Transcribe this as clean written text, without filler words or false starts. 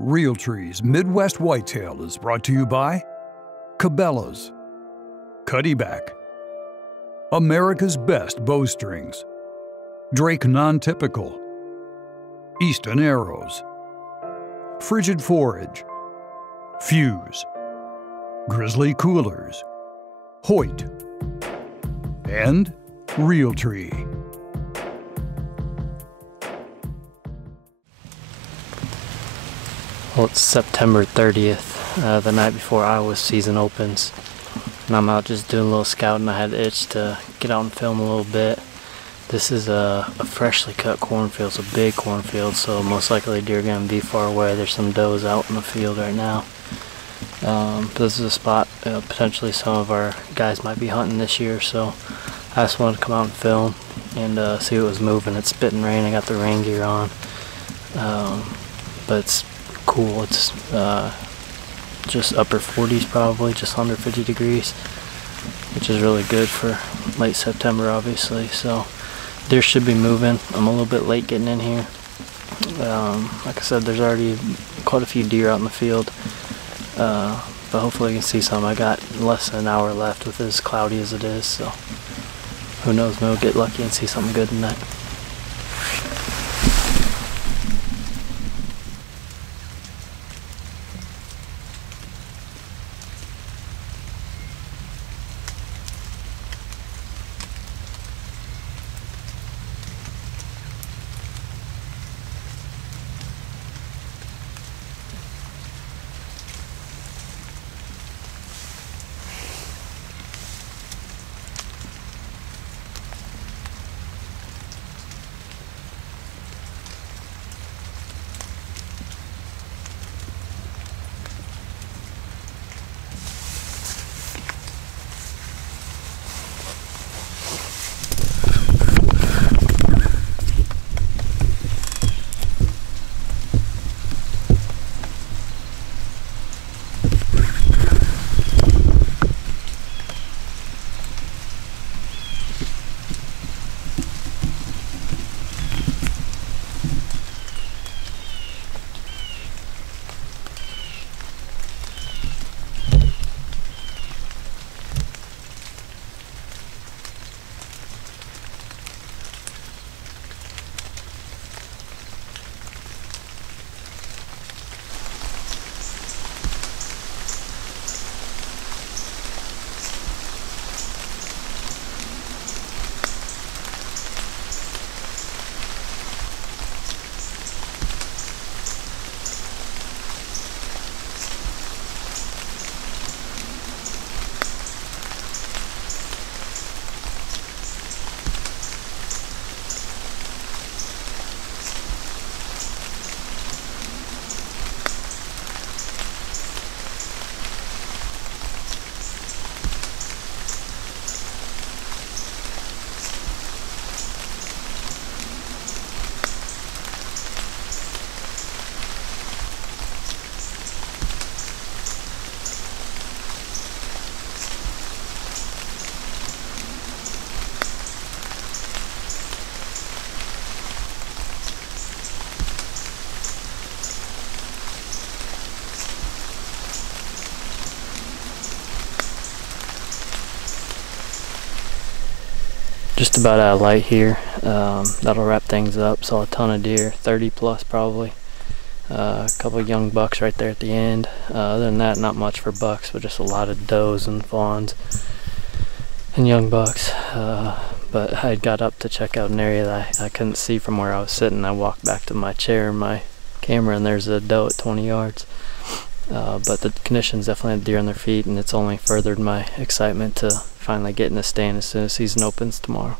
REALTREE's Midwest Whitetail is brought to you by Cabela's, Cuddyback, America's Best Bowstrings, Drake Non-Typical, Easton Arrows, Frigid Forage, Fuse, Grizzly Coolers, Hoyt, and REALTREE. Well, it's September 30th, the night before Iowa season opens, and I'm out just doing a little scouting. I had the itch to get out and film a little bit. This is a freshly cut cornfield, it's a big cornfield, so most likely deer are going to be far away. There's some does out in the field right now. This is a spot potentially some of our guys might be hunting this year, so I just wanted to come out and film and see what was moving. It's spitting rain, I got the rain gear on, but it's cool. It's just upper 40s, probably just under 50 degrees, which is really good for late September, obviously. So deer should be moving. I'm a little bit late getting in here. Like I said, there's already quite a few deer out in the field, but hopefully I can see some. I got less than an hour left with as cloudy as it is, so who knows, maybe we'll get lucky and see something good tonight. Just about out of light here. That'll wrap things up. Saw a ton of deer, 30 plus probably. A couple of young bucks right there at the end. Other than that, not much for bucks, but just a lot of does and fawns and young bucks. But I got up to check out an area that I couldn't see from where I was sitting. I walked back to my chair and my camera, and there's a doe at 20 yards. But the conditions definitely had deer on their feet, and it's only furthered my excitement to finally get in the stand as soon as season opens tomorrow.